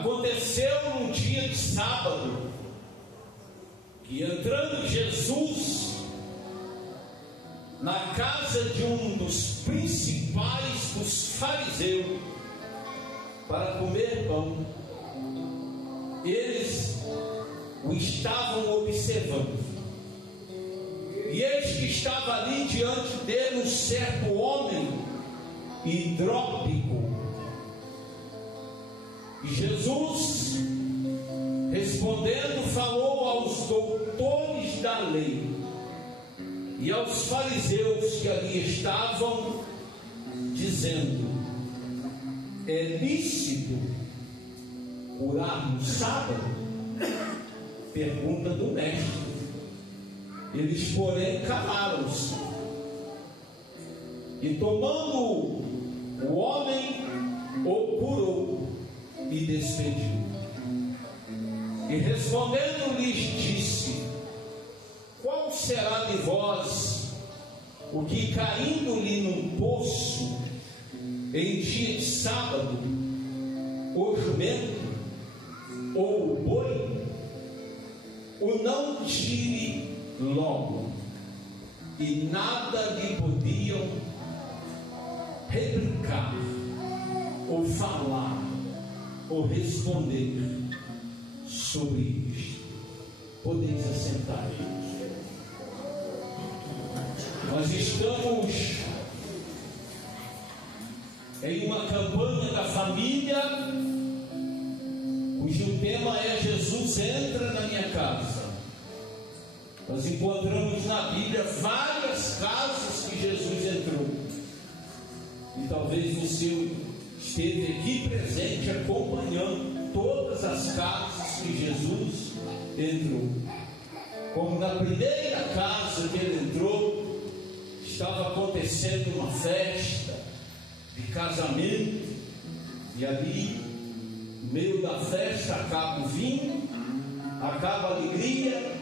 Aconteceu num dia de sábado, que entrando Jesus na casa de um dos principais dos fariseus para comer pão, eles o estavam observando. E eis que estava ali diante dele um certo homem hidrópico. E Jesus, respondendo, falou aos doutores da lei e aos fariseus que ali estavam, dizendo: é lícito curar no sábado? Pergunta do mestre. Eles, porém, calaram-se. E tomando o homem, o curou e despediu. E respondendo-lhes disse: qual será de vós o que, caindo-lhe num poço em dia de sábado, o jumento ou o boi, o não tire logo? E nada lhe podiam replicar, ou falar, ou responder sobre isto. Podeis assentar, gente. Nós estamos em uma campanha da família, cujo tema é Jesus entra na minha casa. Nós encontramos na Bíblia várias casas que Jesus entrou. E talvez você esteve aqui presente acompanhando todas as casas que Jesus entrou. Como na primeira casa que ele entrou, estava acontecendo uma festa de casamento, e ali, no meio da festa, acaba o vinho, acaba a alegria,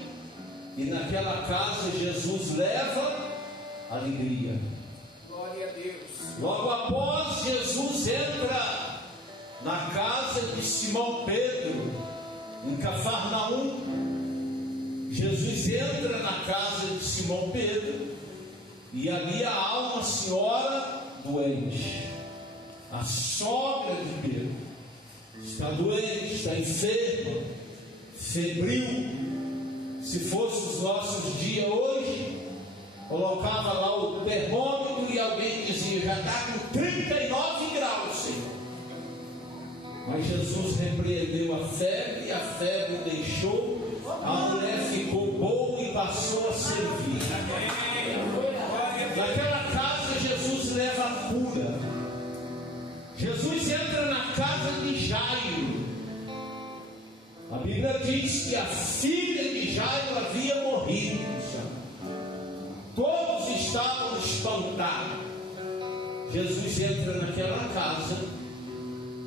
e naquela casa Jesus leva alegria. Glória a Deus. Logo após, Jesus entra na casa de Simão Pedro, em Cafarnaum. Jesus entra na casa de Simão Pedro, e ali há uma senhora doente, a sogra de Pedro. Está doente, está enferma, febril. Se fosse os nossos dias hoje, colocava lá o termômetro e alguém dizia: já está com 39 graus, Senhor. Mas Jesus repreendeu a febre, e a febre deixou, a mulher ficou boa e passou a servir. Naquela casa Jesus leva a cura. Jesus entra na casa de Jairo. A Bíblia diz que a filha de Jairo havia morrido. Todos estavam espantados. Jesus entra naquela casa,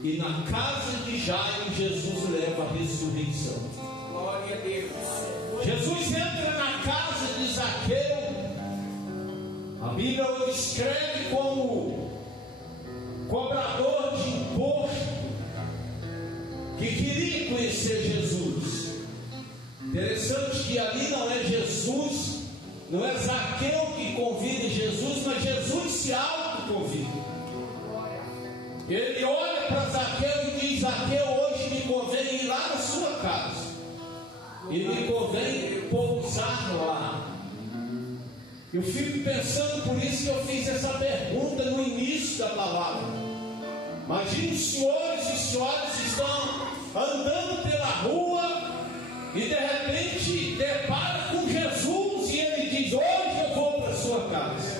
e na casa de Jairo Jesus leva a ressurreição. Glória a Deus. Jesus entra na casa de Zaqueu. A Bíblia o descreve como cobrador de imposto, que queria conhecer Jesus. Interessante que ali não é Jesus, não é Zaqueu que convida Jesus, mas Jesus se autoconvida. Ele olha para Zaqueu e diz: Zaqueu, hoje me convém ir lá na sua casa, e me convém pousar lá. Eu fico pensando, por isso que eu fiz essa pergunta no início da palavra. Imagine os senhores e senhoras estão andando pela rua e de repente depara com Jesus, e ele diz: hoje eu vou para a sua casa.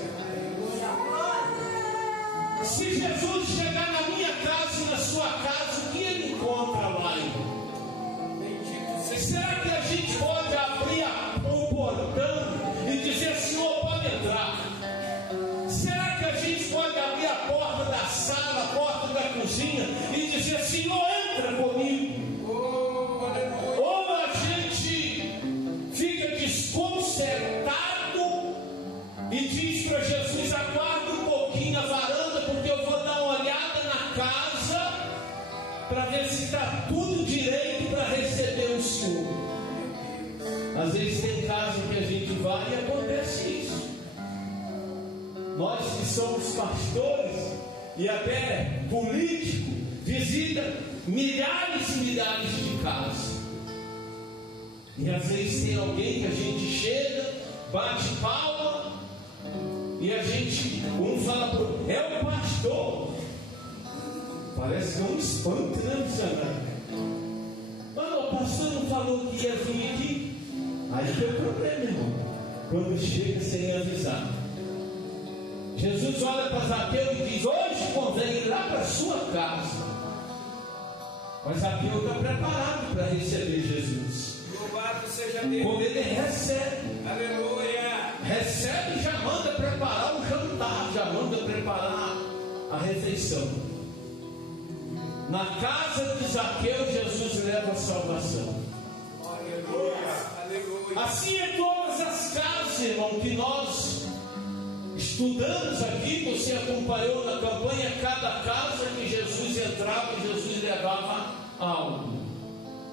Se Jesus chegar na minha casa e na sua casa, o que ele encontra lá? Será que a gente pode abrir o portão e dizer: Senhor, pode entrar? Será que a gente pode abrir a porta da sala, a porta da cozinha e dizer: Senhor, entra comigo? Ou a gente fica desconcertado e diz para Jesus: aguarda um pouquinho a varanda, porque eu vou dar uma olhada na casa para ver se está tudo direito para receber o Senhor. Às vezes tem casa que a gente vai e acontece isso. Nós que somos pastores e até políticos, visita milhares e milhares de casas. E às vezes tem alguém que a gente chega, bate palma, e a gente, um fala, é o pastor. Parece que é um espanto, né, missionário? Mas o pastor não falou que ia vir aqui? Aí tem o problema, irmão. Quando chega sem avisar. Jesus olha para Zaqueu e diz: hoje convém ir lá para a sua casa. Mas Zaqueu está preparado para receber Jesus. Louvado seja Deus. Como ele recebe. Aleluia. Recebe e já manda preparar o jantar, já manda preparar a refeição. Na casa de Zaqueu, Jesus leva a salvação. Aleluia. Aleluia. Assim é todas as casas, irmão, que nós estudamos aqui, você acompanhou na campanha, cada casa que Jesus entrava, Jesus levava algo.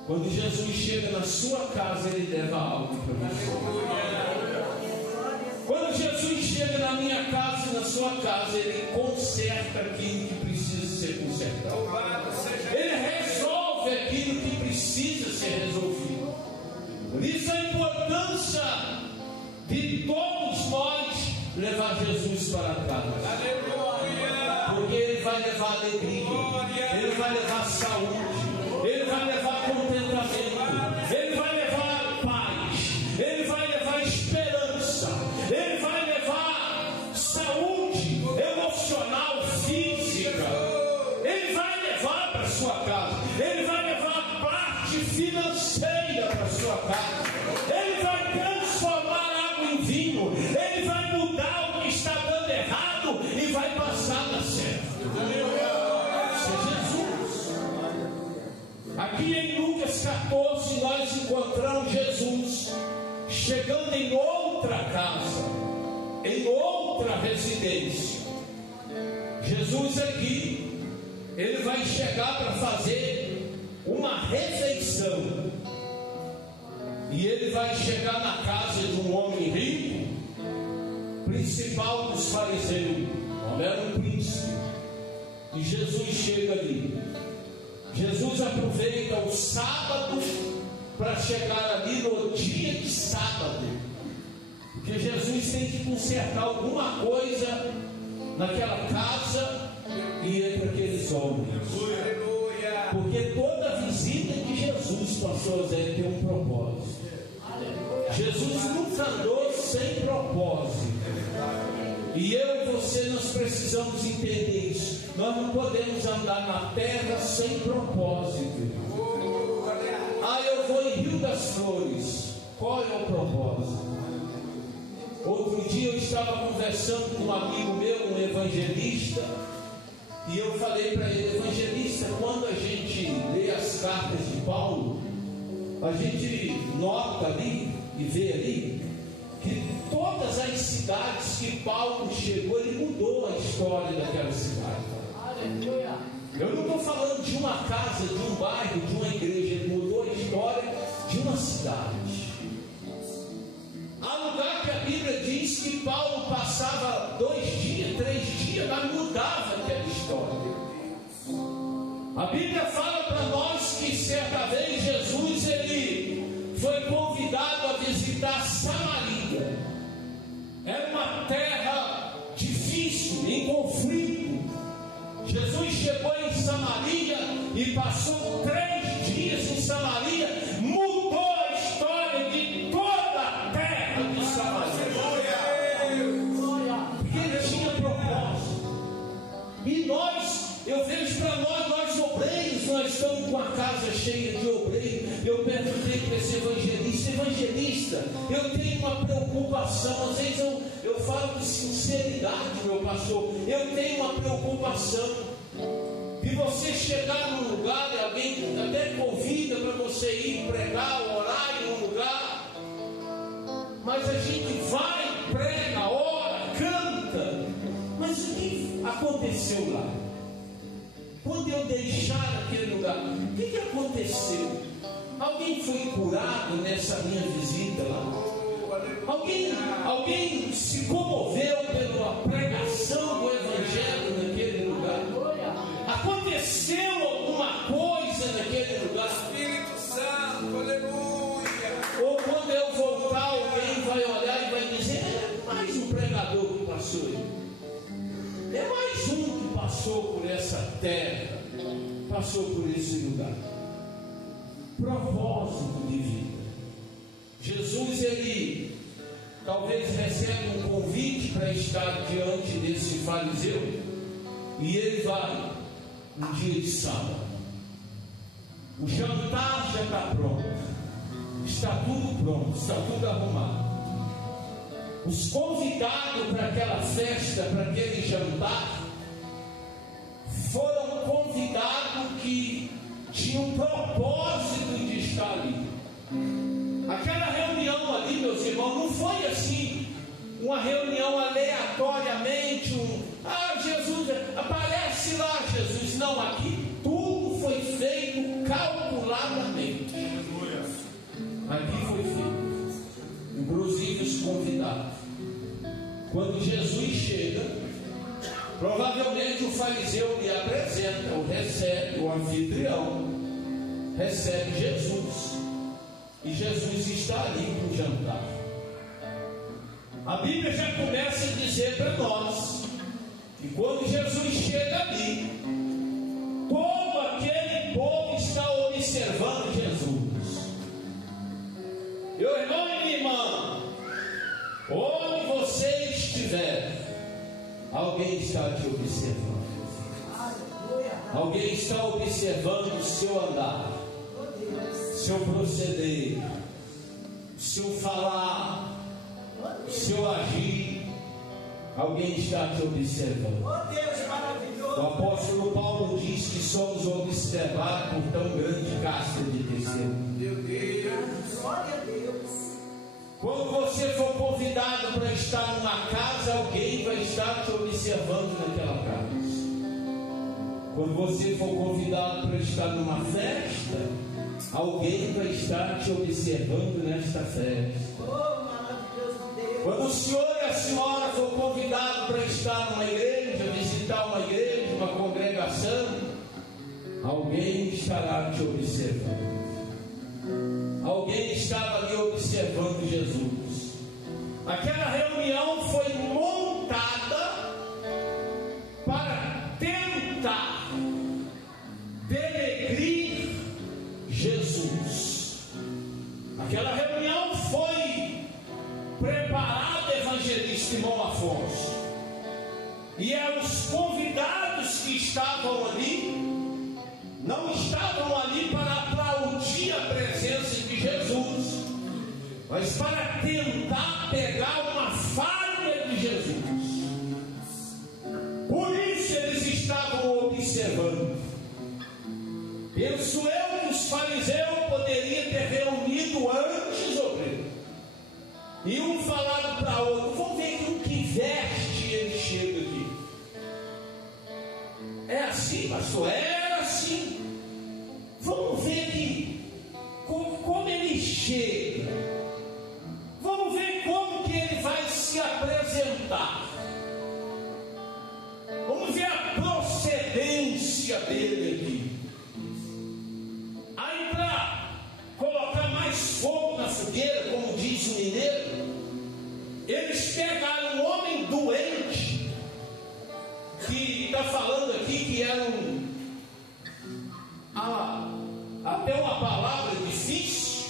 Quando Jesus chega na sua casa, ele leva algo para você. Quando Jesus chega na minha casa e na sua casa, ele conserta aquilo que precisa ser consertado. Ele resolve aquilo que precisa ser resolvido. Por isso a importância de todos nós levar Jesus para casa. Aleluia. Porque ele vai levar alegria, ele vai levar saúde, ele vai levar contentamento, ele vai levar paz, ele vai levar esperança, ele vai levar saúde emocional, física, ele vai levar para sua casa, ele vai levar parte financeira para sua casa, ele vai transformar água em vinho, ele vai mudar o que está dando errado e vai passar a dar certo. Isso é Jesus. Aqui em Lucas 14 nós encontramos Jesus chegando em outra casa, em outra residência. Jesus aqui, ele vai chegar para fazer uma refeição. E ele vai chegar na casa de um homem rico, principal dos fariseus. O homem era um príncipe. E Jesus chega ali. Jesus aproveita o sábado para chegar ali no dia de sábado. Porque Jesus tem que consertar alguma coisa naquela casa e entre aqueles homens. Porque toda visita de Jesus, pastor Zé, tem um propósito. Jesus nunca andou sem propósito. E eu e você, nós precisamos entender isso. Nós não podemos andar na terra sem propósito. Ah, eu vou em Rio das Flores. Qual é o propósito? Outro dia eu estava conversando com um amigo meu, um evangelista, e eu falei para ele: evangelista, quando a gente lê as cartas de Paulo, a gente nota ali e vê ali que todas as cidades que Paulo chegou, ele mudou a história daquela cidade. Aleluia. Eu não estou falando de uma casa, de um bairro, de uma igreja. Ele mudou a história de uma cidade. Há lugar que a Bíblia diz que Paulo passava 2 dias, 3 dias, mas mudava aquela história. A Bíblia fala para nós que certa vez Jesus, ele foi convidado a visitar Samaria. Era uma terra difícil, em conflito. Jesus chegou em Samaria e passou 3 dias em Samaria, mudou a história de toda a terra de Samaria. Porque ele tinha propósito. E nós, eu vejo para nós obreiros, nós estamos com a casa cheia de obreiros. Eu perguntei para esse evangelista, eu tenho uma preocupação. Às vezes eu falo com sinceridade, meu pastor, eu tenho uma preocupação de você chegar num lugar e alguém até convida para você ir pregar, orar em um lugar, mas a gente vai, prega, ora, canta, mas o que aconteceu lá? quando eu deixar aquele lugar, o que aconteceu? Alguém foi curado nessa minha visita lá? Alguém se comoveu pela pregação do Evangelho naquele lugar? Aconteceu alguma coisa naquele lugar? Espírito Santo, aleluia. Ou quando eu voltar, alguém vai olhar e vai dizer: é mais um pregador que passou aí. É mais um que passou por essa terra, passou por esse lugar. Propósito de vida. Jesus, ele talvez recebe um convite para estar diante desse fariseu, e ele vai no dia de sábado. O jantar já está pronto, está tudo pronto, está tudo arrumado. Os convidados para aquela festa, para aquele jantar, foram convidados que tinham um propósito de estar ali. Aquela reunião ali, meus irmãos, não foi assim, uma reunião aleatoriamente, Jesus, aparece lá Jesus. Não, aqui tudo foi feito calculadamente. Aqui foi feito, inclusive os convidados. Quando Jesus chega, provavelmente o fariseu lhe apresenta, ou recebe, o anfitrião recebe Jesus, e Jesus está ali para o jantar. A Bíblia já começa a dizer para nós que quando Jesus chega ali, todo aquele povo está observando Jesus. Meu irmão e minha irmã, onde você estiver, alguém está te observando. Alguém está observando o seu andar, seu proceder, seu falar, seu agir. Alguém está te observando. O apóstolo Paulo diz que somos observados por tão grande casta de testemunhas. Meu Deus, glória a Deus. Quando você for convidado para estar numa casa, alguém vai estar te observando naquela casa. Quando você for convidado para estar numa festa, alguém vai estar te observando nesta festa. Quando o senhor e a senhora for convidados para estar numa igreja, visitar uma igreja, uma congregação, alguém estará te observando. Alguém estava ali observando Jesus. Aquela reunião foi montada para tentar denegrir Jesus. Aquela reunião foi preparada, evangelista irmão Afonso, e os convidados que estavam ali não estavam ali para aplaudir a presença de Jesus, mas para tentar pegar uma falha de Jesus. Por isso eles estavam observando. Penso eu que os fariseus poderiam ter reunido antes obreiro, e um falado para outro: vamos ver com que veste ele chega aqui. É assim, pastor? Era assim. Vamos ver como ele chega. Vamos ver como que ele vai se apresentar. Vamos ver a procedência dele aqui. Aí, para colocar mais fogo na fogueira, como diz o mineiro, eles pegaram um homem doente, que está falando aqui que era até uma palavra difícil,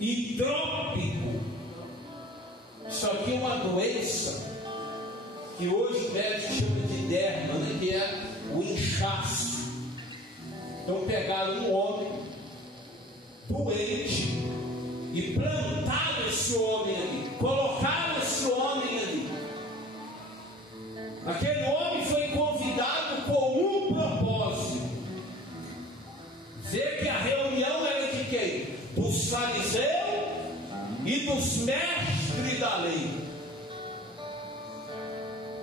hidrópico. Isso aqui é uma doença que hoje o médico chama de derma, né? Que é o inchaço. Então pegaram um homem doente e plantaram esse homem ali, colocaram esse homem ali. Aquele homem foi convidado com um propósito: ver que a reunião era de quem? Dos fariseus e dos mestres da lei.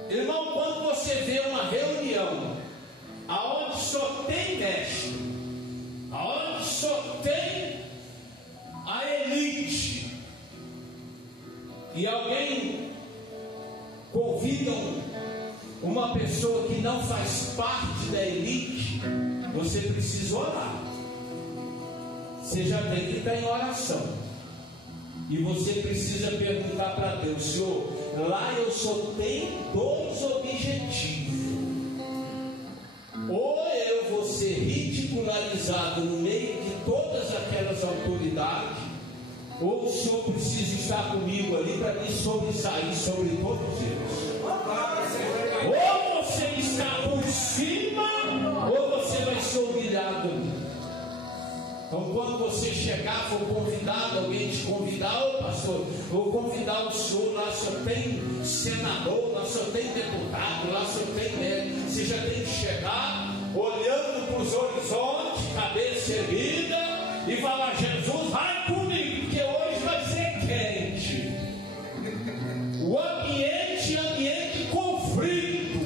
Irmão, quando você vê uma reunião aonde só tem mestre, aonde só tem a elite, e alguém convida uma pessoa que não faz parte da elite, você precisa orar. Você já tem que estar em oração. E você precisa perguntar para Deus: Senhor, lá eu só tenho dois objetivos. Ou eu vou ser ridicularizado no meio de todas aquelas autoridades, ou o Senhor precisa estar comigo ali para me sobressair sobre todos eles. Ou você está por cima, ou você vai ser humilhado ali. Então, quando você chegar, for convidado, alguém te convidar: ô pastor, vou convidar o senhor, lá só tem senador, lá só tem deputado, lá só tem médico. Você já tem que chegar olhando para os horizontes, cabeça erguida, e falar: Jesus, vai comigo, porque hoje vai ser quente. O ambiente é ambiente de conflito.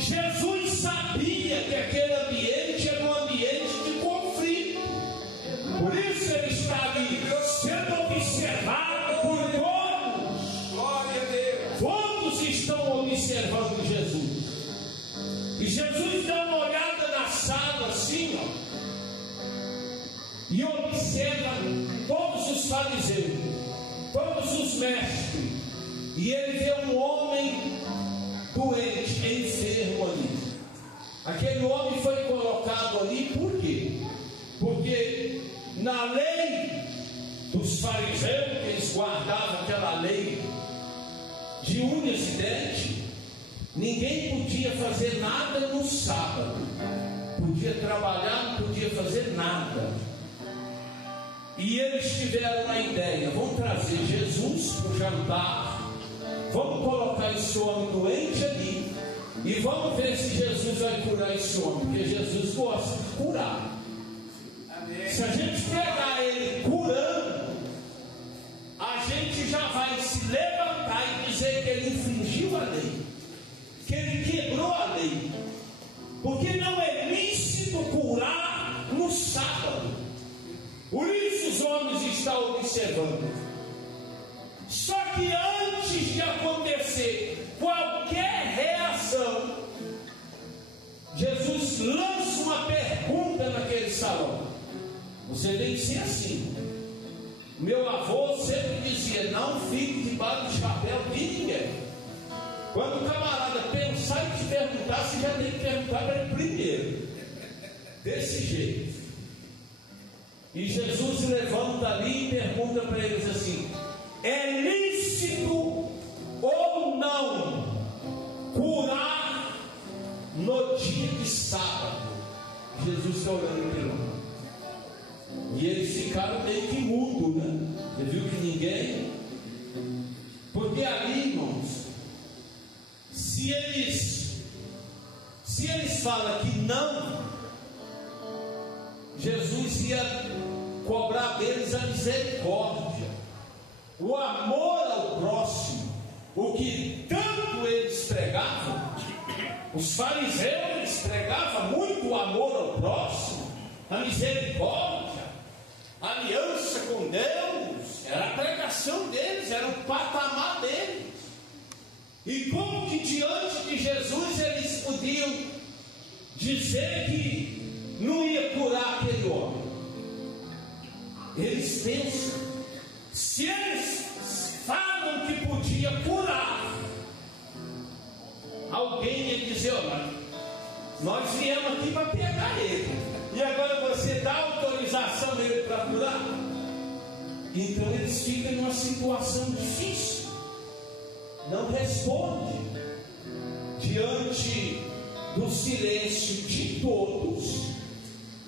Jesus sabia que aquele ambiente era um ambiente de conflito. Por isso ele está ali sendo observado por todos. Glória a Deus. Todos estão observando Jesus. E Jesus dá uma olhada na sala assim, ó, e observa todos os fariseus, todos os mestres, e ele vê um homem doente, enfermo ali. Aquele homem foi colocado ali por quê? Porque na lei dos fariseus, que eles guardavam aquela lei de unhas e dentes, ninguém podia fazer nada no sábado. Podia trabalhar, não podia fazer nada. E eles tiveram uma ideia: vamos trazer Jesus para o jantar, vamos colocar esse homem doente ali, e vamos ver se Jesus vai curar esse homem, porque Jesus gosta de curar. Amém. Se a gente pegar ele curando, a gente já vai se levantar e dizer que ele infringiu a lei, que ele quebrou a lei, porque não é lícito curar no sábado. Por isso os homens estão observando. Só que antes de acontecer qualquer reação, Jesus lança uma pergunta naquele salão. Você tem que ser assim. Meu avô sempre dizia: não fique debaixo do chapéu de ninguém. Quando o camarada pensar e te perguntar, você já tem que perguntar para ele primeiro. Desse jeito. E Jesus levanta ali e pergunta para eles assim: é lícito ou não curar no dia de sábado? Jesus está olhando pelo. E eles ficaram meio que mudos, né? Você viu que ninguém. Porque ali, irmãos, se eles falam que não, Jesus ia cobrar deles a misericórdia, o amor ao próximo, o que tanto eles pregavam. Os fariseus, eles pregavam muito o amor ao próximo, a misericórdia, a aliança com Deus. Era a pregação deles, era o patamar deles. E como que diante de Jesus eles podiam dizer que não ia curar aquele homem? Eles pensam: se eles falam que podia curar, alguém ia dizer: olha, nós viemos aqui para pegar ele, e agora você dá autorização dele para curar? Então eles ficam numa situação difícil, não respondem diante do silêncio de todos.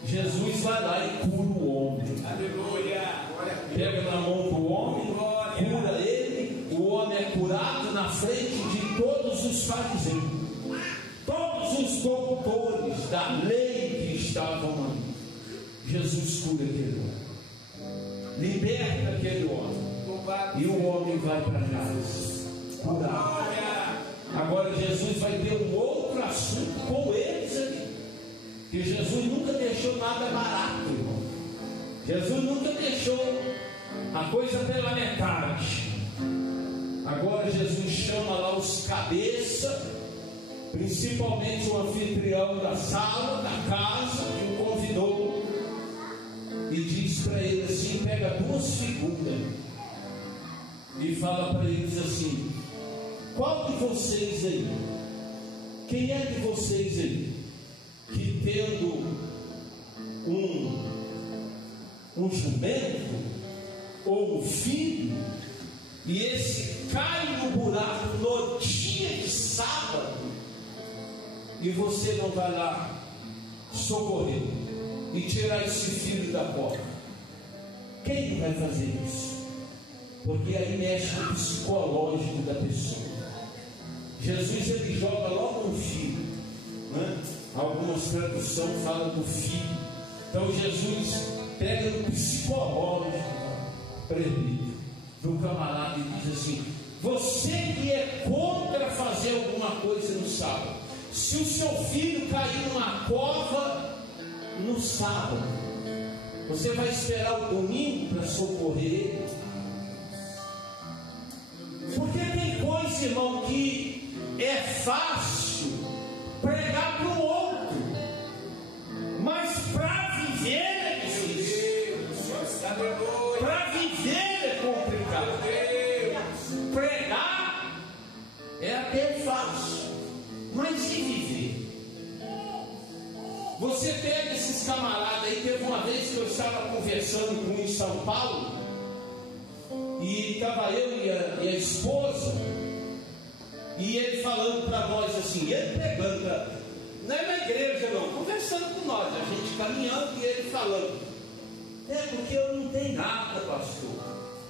Jesus vai lá e cura o homem. Aleluia. Pega na mão do homem, cura ele. O homem é curado na frente de todos os fariseus, todos os doutores da lei que estavam ali. Jesus cura aquele homem, liberta aquele homem, e o homem vai para casa curado. Agora Jesus vai ter um outro assunto com eles ali. Que Jesus nunca deixou nada barato, irmão. Jesus nunca deixou a coisa pela metade. Agora Jesus chama lá os cabeças, principalmente o anfitrião da sala, da casa, que o convidou, e diz para ele assim, pega 2 figuras e fala para eles assim: qual de vocês aí, quem é de vocês aí, que tendo um jumento ou um filho, e esse cai no buraco no dia de sábado, e você não vai lá socorrer e tirar esse filho da porta? Quem vai fazer isso? Porque aí mexe no psicológico da pessoa. Jesus, ele joga logo um filho, né? Algumas traduções falam do filho. Então Jesus pega no psicológico do camarada e diz assim: você que é contra fazer alguma coisa no sábado, se o seu filho cair numa cova no sábado, você vai esperar o domingo para socorrer ele? Porque tem coisa, irmão, que é fácil pregar para o outro, mas para viver é difícil. Para viver é complicado. Pregar é até fácil, mas e viver? Você pega esses camaradas aí. Teve uma vez que eu estava conversando com um em São Paulo, e estava eu e a esposa, e ele falando para nós assim, ele pregando, não é na igreja não, conversando com nós, a gente caminhando, e ele falando: porque eu não tenho nada, pastor,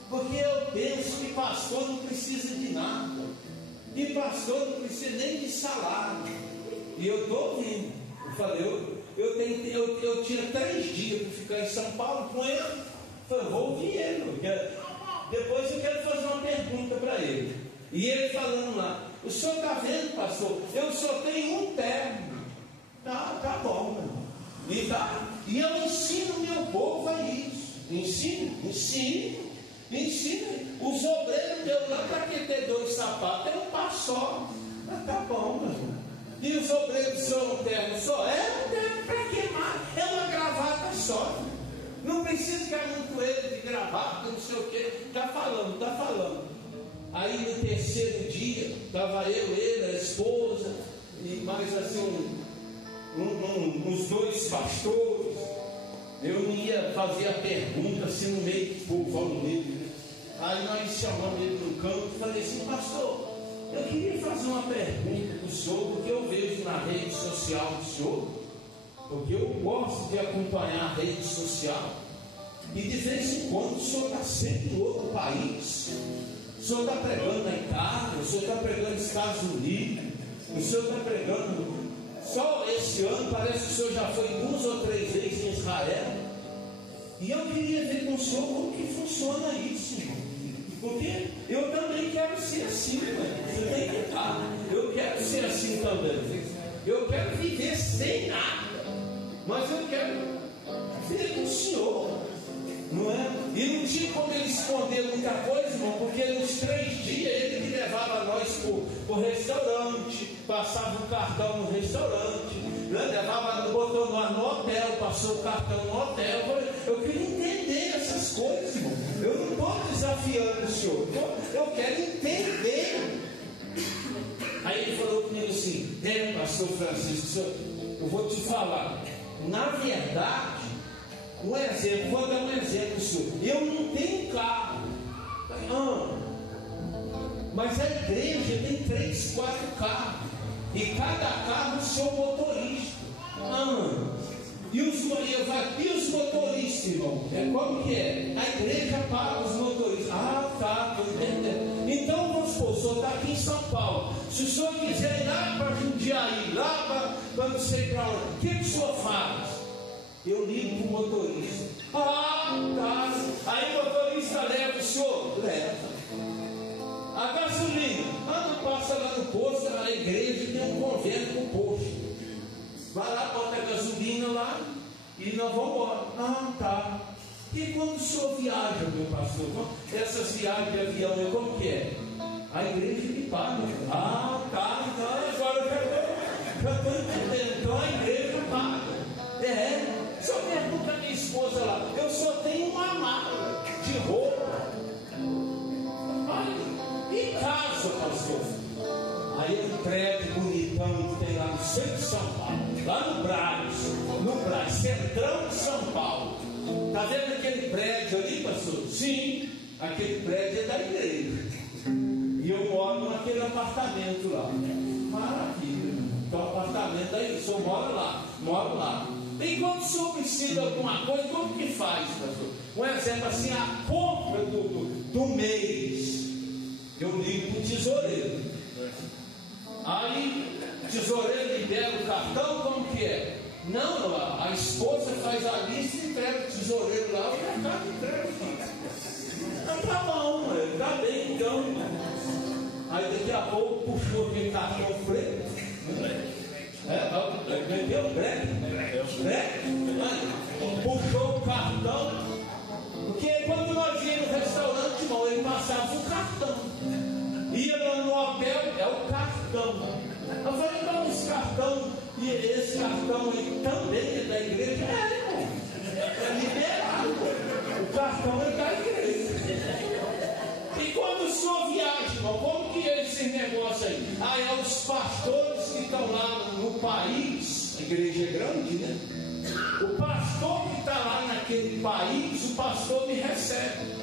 porque eu penso que pastor não precisa de nada, e pastor não precisa nem de salário. E eu estou ouvindo. Eu falei, eu tinha 3 dias para ficar em São Paulo com ele. Eu falei, vou ouvir ele, depois eu quero fazer uma pergunta para ele. E ele falando lá: o senhor está vendo, pastor, eu só tenho um terno. Tá bom, meu irmão. E eu ensino meu povo a isso. Ensino. Os obreiros deu lá, para que ter 2 sapatos? É um par só. Tá bom, meu irmão. E os obreiros são um terno só? É um terno, para que mais? É uma gravata só. Não precisa ficar muito ele de gravata, não sei o que. Tá falando. Aí no 3º dia, estava ele, a esposa, e mais assim, uns 2 pastores. Eu não ia fazer a pergunta assim no meio do povo, no meio. Aí nós chamamos ele no canto e falei assim: pastor, eu queria fazer uma pergunta para o senhor, porque eu vejo na rede social do senhor, porque eu gosto de acompanhar a rede social, e de vez em quando o senhor está sempre em outro país. O senhor está pregando na Itália, o senhor está pregando nos Estados Unidos, o senhor está pregando. Só esse ano parece que o senhor já foi 2 ou 3 vezes em Israel. E eu queria ver com o senhor como que funciona isso, irmão. Porque eu também quero ser assim, você tem que estar. Eu quero ser assim também. Eu quero viver sem nada, mas eu quero viver com o senhor, não é? E não tinha como ele esconder muita coisa, irmão, porque nos 3 dias ele me levava nós para o restaurante, passava o cartão no restaurante, né? Levava, botou no hotel, passou o cartão no hotel. Eu queria entender essas coisas, irmão. Eu não estou desafiando o senhor, eu quero entender. Aí ele falou comigo assim: pastor Francisco, eu vou te falar, na verdade, um exemplo, vou dar um exemplo, senhor. Eu não tenho carro, mas a igreja tem 3, 4 carros, e cada carro o seu motorista. E os motoristas, irmão? Como que é? A igreja paga os motoristas. Tá, estou entendendo. Então vamos supor, o senhor está aqui em São Paulo. Se o senhor quiser ir lá para Jundiaí, lá para não sei para onde, o que o senhor faz? Eu ligo para o motorista. Tá. Aí o motorista leva o senhor? Leva. A gasolina? Não passa lá no posto, a igreja tem um convênio com o posto. Vai lá, bota a gasolina lá e nós vamos embora. Ah, tá. E quando o senhor viaja, meu pastor? Essas viagens de avião, como que é? A igreja que paga. Ah, tá. Então agora eu já estou entendendo. Então a igreja paga. Só pergunta a minha esposa lá. Eu só tenho uma mala de roupa. E casa, pastor? Aí é um prédio bonitão que tem lá no centro de São Paulo, lá no Brás, centrão de São Paulo. Está vendo aquele prédio ali, pastor? Sim, aquele prédio é da igreja. E eu moro naquele apartamento lá. Maravilha. Então, apartamento aí, o senhor moro lá. E quando o senhor precisa de alguma coisa, como que faz, pastor? Um exemplo assim, a compra do mês. Eu ligo para o tesoureiro. Aí o tesoureiro libera o cartão, como que é? Não, a esposa faz a lista e entrega o tesoureiro lá, o mercado entrega. Tá bom, tá bem então. Aí daqui a pouco puxou aquele cartão preto. Entendeu? Puxou o cartão. Porque quando nós íamos no restaurante, irmão, ele passava o cartão. Ia lá no hotel, é o cartão. Eu falei, não, esse cartão, e esse cartão aí também é da igreja? Irmão, é liberado. O cartão é da igreja. E quando o senhor viaja, irmão, como que é esse negócio aí? Aí é os pastores que estão lá no país, a igreja é grande, né? O pastor que está lá naquele país, o pastor me recebe.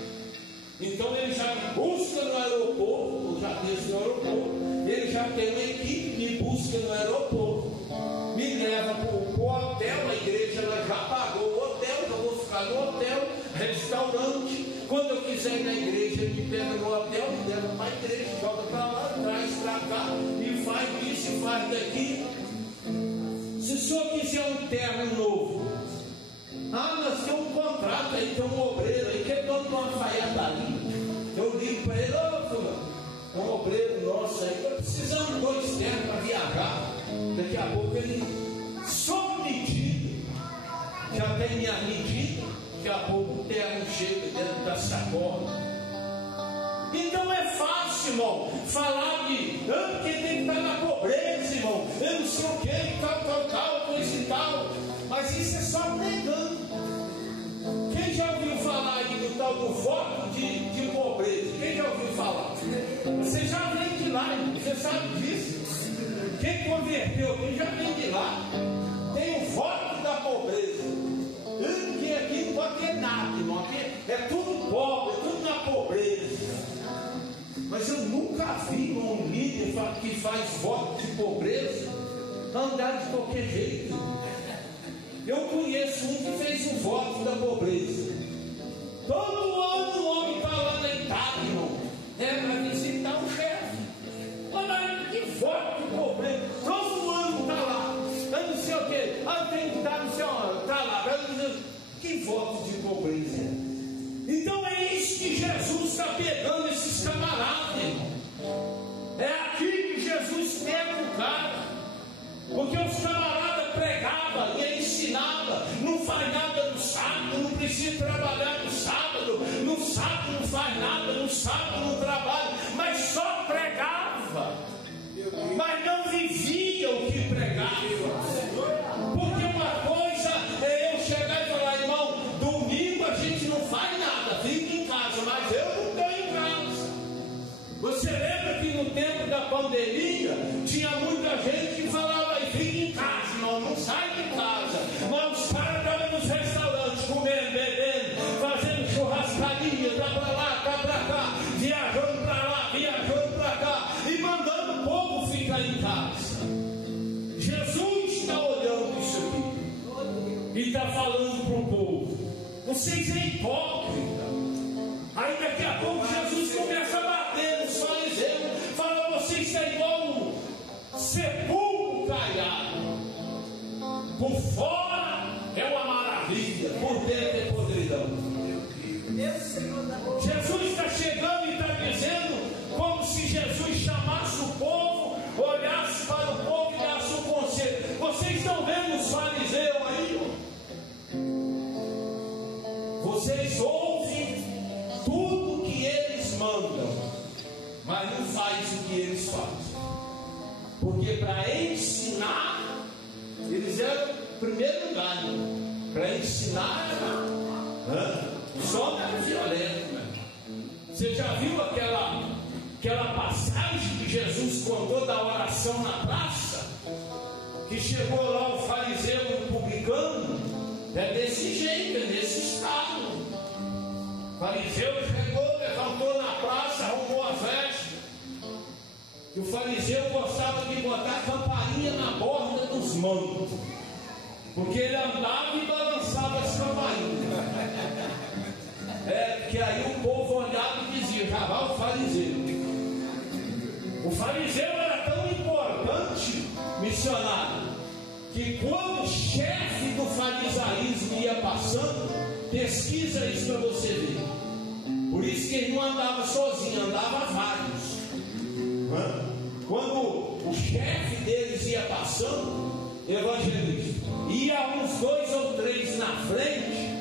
Então ele já me busca no aeroporto, já desce no aeroporto, ele já tem uma equipe, me busca no aeroporto, me leva para o hotel, a igreja ela já pagou o hotel, eu vou ficar no hotel, restaurante. Quando eu quiser ir na igreja, ele me pega no hotel, me leva para a igreja, joga para lá, traz para cá, e faz isso e faz daqui. Se o senhor quiser um terno novo, nós temos um contrato aí, tem um obreiro aí, que é dono de uma alfaiataria. Eu ligo para ele, fulano, é um obreiro nosso aí, eu precisamos de 2 ternos para viajar. Daqui a pouco ele, sob medida, já tem minha medida, daqui a pouco o terno chega dentro da sacola. Então é fácil, irmão, falar de porque tem que estar na pobreza, irmão, eu não sei o que, tal, coisa e tal, mas isso é só negando. Quem já ouviu falar aí do tal do voto de pobreza? Quem já ouviu falar? Você já vem de lá, irmão, você sabe disso. Quem converteu, quem já vem de lá, tem o voto da pobreza. Que aqui não pode ter nada, irmão, aqui é tudo pobre, é tudo na pobreza. Mas eu nunca vi um líder que faz voto de pobreza andar de qualquer jeito. Eu conheço um que fez um voto da pobreza. Todo ano o homem está lá na Itália, irmão, para visitar o chefe. Olha que voto de pobreza. Todo ano está lá. Eu não sei o que. Tem que estar no seu. Está lá. Que voto de pobreza. Então é isso que Jesus está pegando esses camaradas, irmão. É aqui que Jesus pega o cara. Porque os camaradas pregavam e ensinavam, não faz nada no sábado, não precisa trabalhar no sábado não faz nada, no sábado não trabalha, mas só pregava, mas não vivia o que pregava. Porque uma coisa é eu chegar e falar, irmão, domingo a gente não faz nada, fica em casa, mas eu não estou em casa. Você lembra que no tempo da pandemia tinha muita gente que falava, fica em casa, irmão, não sai de casa. Mas os caras estavam nos restaurantes, comendo, bebendo, fazendo churrascaria, tá pra lá, tá pra cá, viajando pra lá, viajando pra cá, e mandando o povo ficar em casa. Jesus está olhando isso aqui e está falando para o povo, vocês é hipócrita. Aí daqui a pouco Jesus começa a bater nos fariseus, fala, vocês são igual um sepulcro caiado, por fora é uma maravilha, por dentro é podridão. Jesus está chegando e está dizendo, como se Jesus chamasse o mas não faz o que eles fazem. Porque para ensinar, eles eram em primeiro lugar, para ensinar só era violento. Você já viu aquela passagem que Jesus contou da oração na praça? Que chegou lá o fariseu e o publicano? É desse jeito, é desse estado. O fariseu chegou, levantou na praça, arrumou as vestes. E o fariseu gostava de botar campainha na borda dos mantos, porque ele andava e balançava as campainhas. Porque aí o povo olhava e dizia: já vai o fariseu. O fariseu era tão importante, missionário, que quando o chefe do farisaísmo ia passando, pesquisa isso para você ver. Por isso que ele não andava sozinho, andava vários. Quando o chefe deles ia passando, evangelista, ia uns 2 ou 3 na frente,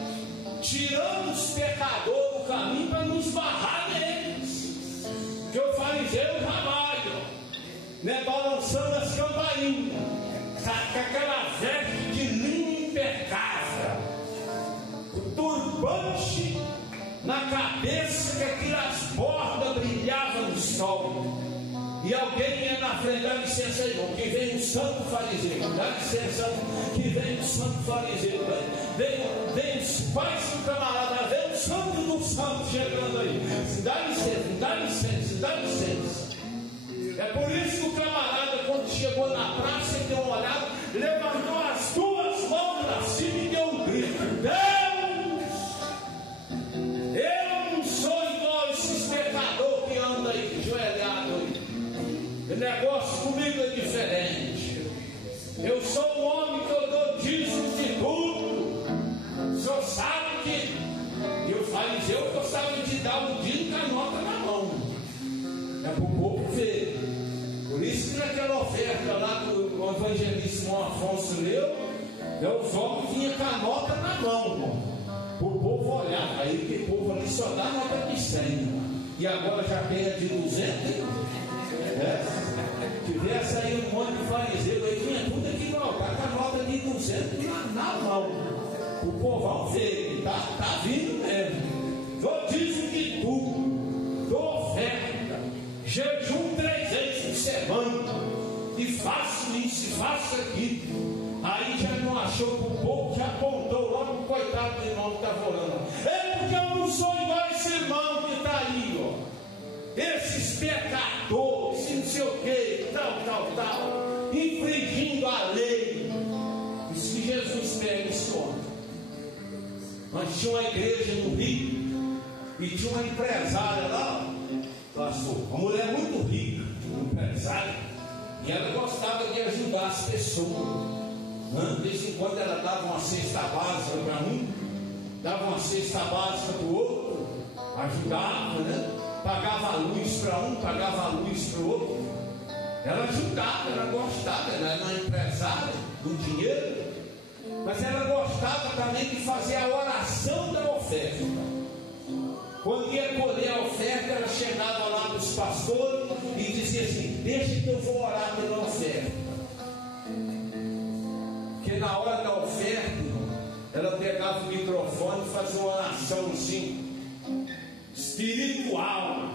tirando os pecadores do caminho para nos barrar neles. Porque o fariseu já vai, né, balançando as campainhas, com aquela veste de linho impecável, o turbante na cabeça, que aquelas bordas brilhavam no sol. E alguém ia na frente: dá licença, irmão, que vem um santo fariseu. Dá licença, que vem um santo fariseu. Vem, faz um camarada, vem um santo do santo chegando aí. Dá licença, dá licença, dá licença. É por isso que o camarada, quando chegou na praça, ele deu uma olhada, levantou as 2 mãos para cima e deu um grito: Deus, eu não sou igual a esses pecadores que andam aí ajoelhado aí. O negócio comigo é diferente. Eu sou um homem que eu dou dízimo de tudo. O senhor sabe que. E o fariseu gostava de dar o dízimo com a nota na mão. É para o povo ver. Por isso que naquela oferta lá que o evangelista João Afonso leu, os homens vinham com a nota na mão, para o povo olhar. Aí que o povo ali só dá nota de 100. E agora já tem a de 200. Tivesse aí um monte de fariseu, aí tinha tudo aqui igual, tá com a nota de 200 na mão. O povão vê, tá vindo mesmo. Dou dízimo de tudo, dou oferta, jejum 3 vezes por semana, e faço isso, e faço aquilo. Aí já não achou que o povo já apontou logo o coitado do irmão que estava orando. É porque eu não sou igual a esse irmão que está aí, ó. Esses pecadores, não sei o que, tal, infringindo a lei. Isso que Jesus pega esse homem. Nós tinha uma igreja no Rio, e tinha uma empresária lá, pastor, uma mulher muito rica, uma empresária, e ela gostava de ajudar as pessoas. De vez em quando ela dava uma cesta básica para um, dava uma cesta básica para o outro, ajudava, né? Pagava a luz para um, pagava a luz para o outro. Ela ajudava, ela gostava, ela era uma empresária do dinheiro, mas ela gostava também de fazer a oração da oferta. Quando ia colher a oferta, ela chegava lá nos pastores e dizia assim: deixa que eu vou orar pela oferta. Porque na hora da oferta, ela pegava o microfone e fazia uma oração assim, espiritual,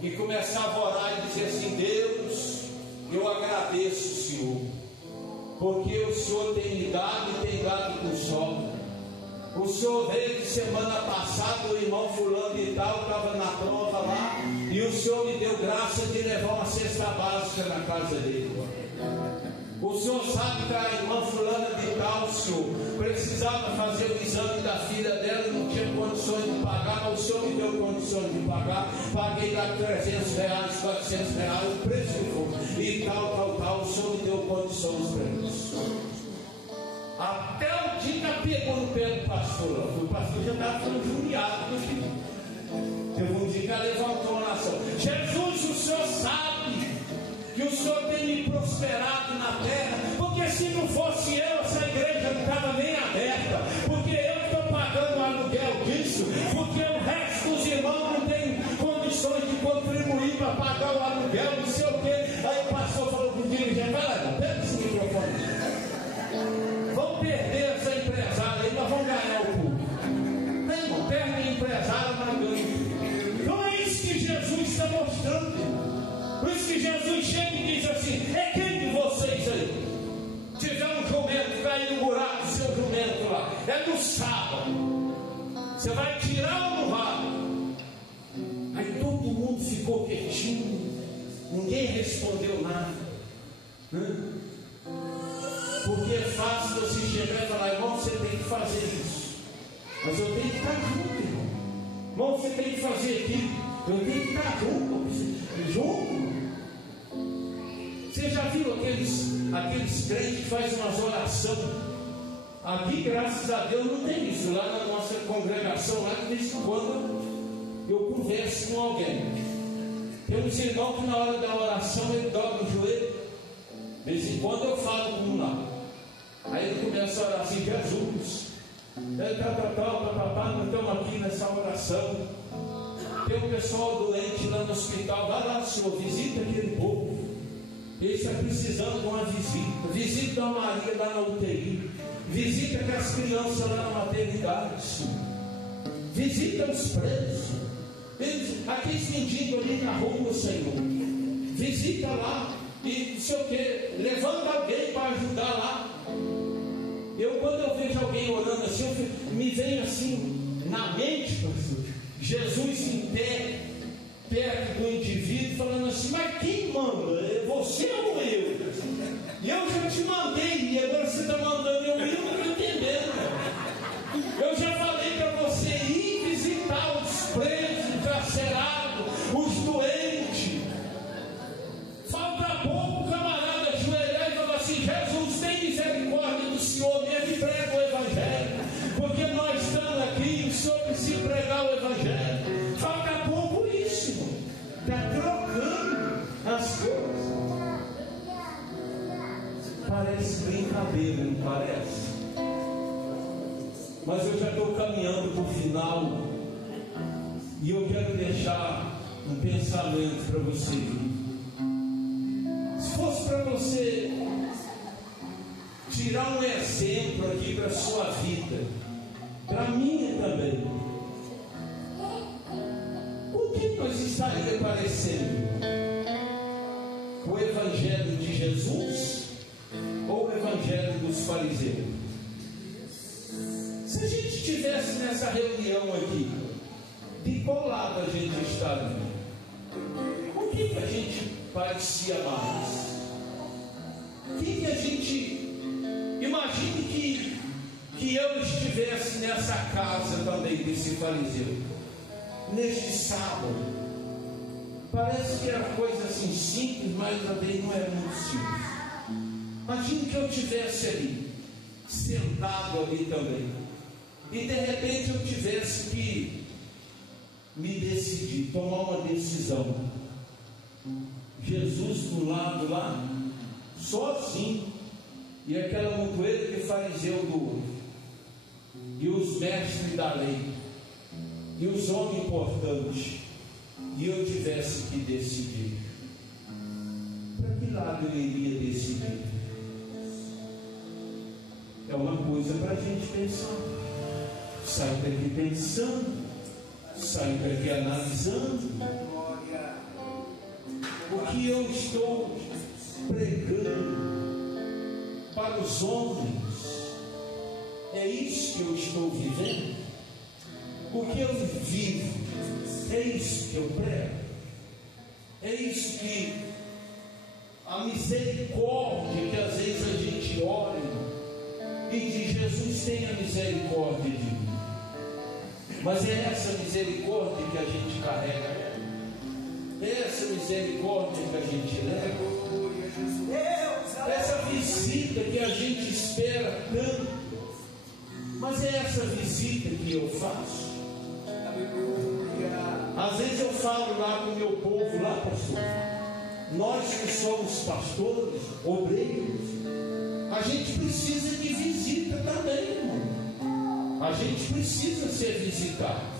e começava a orar e dizer assim: Deus, eu agradeço o Senhor, porque o Senhor tem me dado e tem dado com sobra. O Senhor veio de semana passada, o irmão fulano e tal estava na prova lá, e o Senhor me deu graça de levar uma cesta básica na casa dele. O Senhor sabe que a irmã fulana de tal, Senhor, precisava fazer o exame da filha dela, não tinha condições de pagar, mas o Senhor me deu condições de pagar. Paguei lá R$300, R$400, o preço que for, e tal, o Senhor me deu condições para isso. Até o dia que ela pegou no pé do pastor, o pastor já estava ficando injuriado com isso. Teve um dia que ela levantou uma nação: Jesus, o Senhor sabe que o Senhor tem me prosperado na terra, porque se não fosse eu, essa igreja não estava nem aberta, porque eu estou pagando o aluguel disso, porque o resto dos irmãos não tem condições de contribuir para pagar o aluguel, não sei o quê. Aí o pastor falou para o dirigente: vai lá, pega esse microfone. Vamos perder essa empresária aí, nós vamos ganhar o público. Não, irmão, perde a empresária, mas ganha. Então é isso que Jesus está mostrando. Por isso que Jesus chega e diz assim: é quem de vocês aí tiver um jumento, cair no buraco do seu jumento lá, é no sábado, você vai tirar ou não vai? Aí todo mundo ficou quietinho, ninguém respondeu nada, né? Porque é fácil você chegar e falar: irmão, você tem que fazer isso, mas eu tenho que estar junto, irmão. Irmão, você tem que fazer aquilo, eu tenho que estar junto. Você já viu aqueles crentes que fazem umas orações? Aqui, graças a Deus, não tem isso. Lá na nossa congregação, lá de vez em quando eu converso com alguém. Tem uns irmãos que na hora da oração ele dobra o joelho. De vez em quando eu falo com um lá. Aí ele começa a orar assim: Jesus, nós estamos aqui nessa oração. Tem um pessoal doente lá no hospital. Vai lá, Senhor, visita aquele povo. Ele está precisando de uma visita. Visita a Maria lá na UTI. Visita aquelas crianças lá na maternidade. Visita os presos. Aqueles mendigos ali na rua, Senhor. Visita lá. E não sei o que. Levanta alguém para ajudar lá. Quando eu vejo alguém orando assim, me vem assim na mente, pastor, Jesus em pé, perto do indivíduo, falando assim: mas quem manda? É você ou eu? E eu já te mandei, e agora você está mandando eu ir, eu não estou entendendo. Eu já falei para você ir visitar os presos, encarcerados, os doentes. Falta pouco o camarada ajoelhar e falar assim: Jesus, tem misericórdia do Senhor, mesmo, e prega o Evangelho, porque nós estamos aqui e o Senhor precisa pregar o Evangelho. Falta pouco isso, irmão. Está trocando as coisas. Parece brincadeira, não parece? Mas eu já estou caminhando para o final e eu quero deixar um pensamento para você. Se fosse para você tirar um exemplo aqui para a sua vida, para a minha também, o que nós estaria parecendo? O Evangelho de Jesus ou o Evangelho dos fariseus? Se a gente estivesse nessa reunião aqui, de qual lado a gente estaria? O que a gente parecia mais? O que a gente... Imagine que eu estivesse nessa casa também desse fariseu, neste sábado. Parece que era coisa assim simples, mas também não era muito simples. Imagine que eu estivesse ali, sentado ali também, e de repente eu tivesse que me decidir, tomar uma decisão. Jesus do lado lá, sozinho, e aquela montoeira de fariseu do outro, e os mestres da lei, e os homens importantes, e eu tivesse que decidir. Para que lado eu iria decidir? É uma coisa para a gente pensar. Sai daqui pensando, sai daqui analisando. O que eu estou pregando para os homens, é isso que eu estou vivendo? O que eu vivo, é isso que eu prego? É isso que a misericórdia que às vezes a gente ora e diz: Jesus, tenha misericórdia de mim. Mas é essa misericórdia que a gente carrega, é essa misericórdia que a gente leva, essa visita que a gente espera tanto, mas é essa visita que eu faço. Às vezes eu falo lá com o meu povo, lá, pastor, nós que somos pastores, obreiros, a gente precisa de visita também, irmão. A gente precisa ser visitado.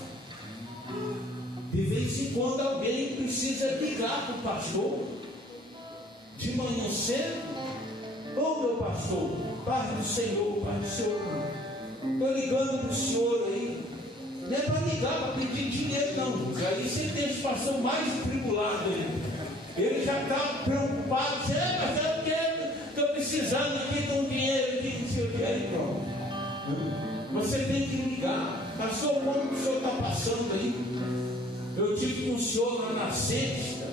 De vez em quando alguém precisa ligar ligar para o pastor de manhã cedo. Ô meu pastor, Pai do Senhor, estou ligando para o senhor aí. Não é para ligar, para pedir dinheiro, não. Aí você deixa o pastor mais atribulado aí. Ele já está preocupado, mas eu estou precisando aqui de um dinheiro, aqui não sei o que aí, não. Você tem que ligar. Pastor, como o senhor está passando aí? Eu tive com o senhor lá na sexta.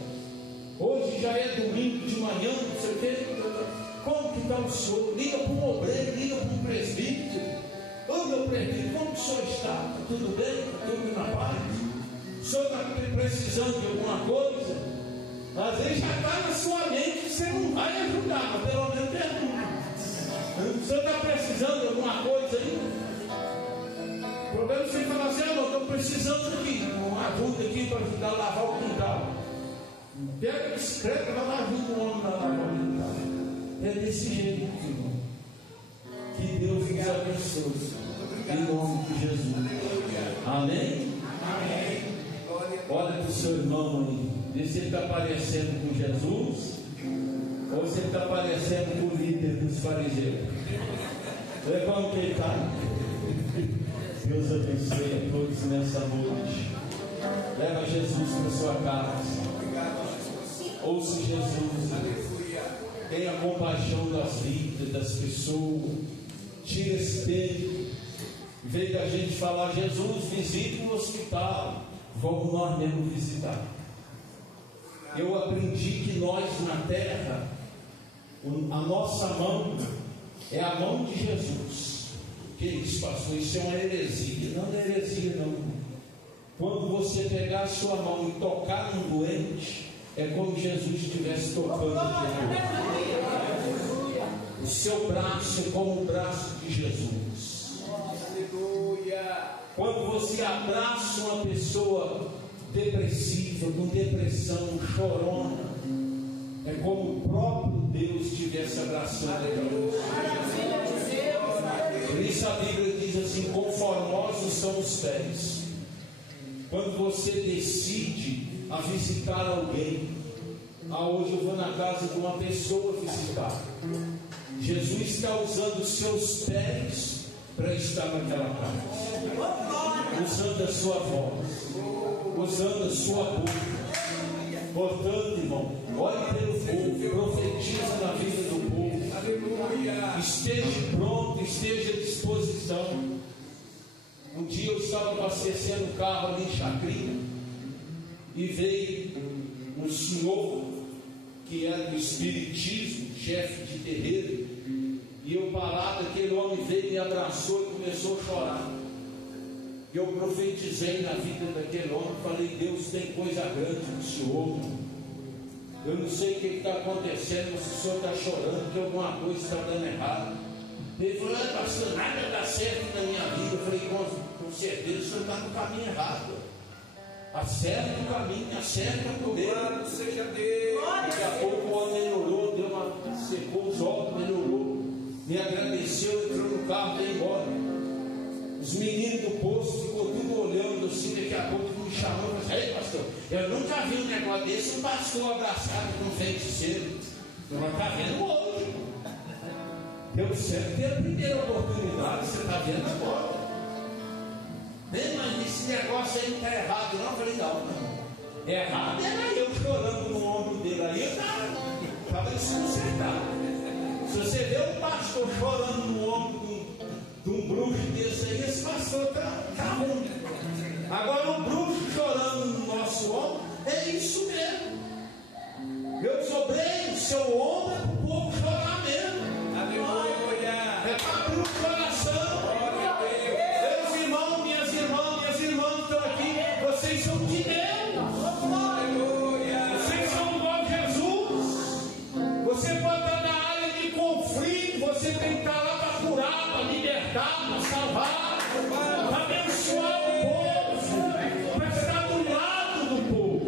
Hoje já é domingo de manhã, não sei o que. Como que está o senhor? Liga para um obreiro, liga para um presbítero. Ô meu presbítero, como que o senhor está? Está tudo bem? Está tudo na paz? O senhor está precisando de alguma coisa? Às vezes já está na sua mente, você não vai ajudar, mas pelo menos pergunta. O senhor está precisando de alguma coisa aí? O problema é você falar assim: eu estou precisando aqui, uma ajuda aqui para ajudar a lavar o quintal. Pega a bicicleta, vai lá ajuda o homem a lavar o quintal. É desse jeito, irmão. Que Deus nos abençoe. Em nome de Jesus. Amém? Amém. Olha para o seu irmão aí. Vê se ele está parecendo com Jesus ou se ele está parecendo com o líder dos fariseus. Olha como que ele está. Deus abençoe a todos nessa noite. Leva Jesus para sua casa. Ouça Jesus. Tenha compaixão das vidas das pessoas. Tira esse tempo. Em vez da gente falar: Jesus, visite o hospital, vamos nós mesmo visitar. Eu aprendi que nós na terra, a nossa mão é a mão de Jesus. Que isso, pastor? Isso é uma heresia. Não é heresia, não. Quando você pegar a sua mão e tocar num doente, é como Jesus estivesse tocando o seu braço é como o braço de Jesus. Quando você abraça uma pessoa depressiva, com depressão, chorona, é como o próprio Deus estivesse abraçando ele. Por isso a Bíblia diz assim: conformosos são os pés. Quando você decide a visitar alguém, hoje eu vou na casa de uma pessoa visitar, Jesus está usando os seus pés para estar naquela casa, usando a sua voz, usando a sua boca. Portanto, irmão, olhe pelo povo, profetiza na vida do povo, esteja pronto, esteja à disposição. Um dia eu estava abastecendo o carro ali em Chacrinha e veio um senhor que era do espiritismo, chefe de terreiro, e eu parado, aquele homem veio, me abraçou e começou a chorar. Eu profetizei na vida daquele homem, falei: Deus tem coisa grande no senhor. Eu não sei o que está acontecendo, mas o senhor está chorando, que alguma coisa está dando errado. Ele falou: pastor, nada dá certo na minha vida. Eu falei: com certeza o senhor está no caminho errado. Acerta o caminho, acerta por ele. Seja Deus. Daqui a pouco o homem melhorou, secou os olhos, melhorou, me agradeceu, entrou no carro e foi embora. Os meninos do posto ficou tudo olhando assim, daqui a pouco me chamando, falei: ei pastor, eu nunca vi um negócio desse, um pastor abraçado com um feiticeiro. Mas está vendo hoje. Deu certo, tem a primeira oportunidade, você está vendo agora. Bem, mas esse negócio aí não está errado, não. Eu falei: não. Errado era eu chorando no ombro dele. Aí eu estava desconcertado. Se você vê um pastor chorando no ombro de um bruxo desse aí, esse pastor está ruim. Agora, um bruxo chorando no nosso ombro, é isso mesmo. Eu sobrei o seu ombro para o povo chorar mesmo. Aleluia. É para abrir o coração. Meus irmãos, minhas irmãs estão aqui. Vocês são de Deus. Vocês são igual a Jesus. Você pode estar na área de conflito. Você tem que estar lá para curar, para libertar, para salvar, para abençoar o povo, para estar do lado do povo.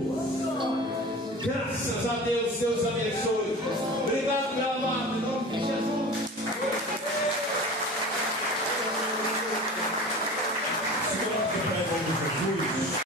Graças a Deus, Deus abençoe.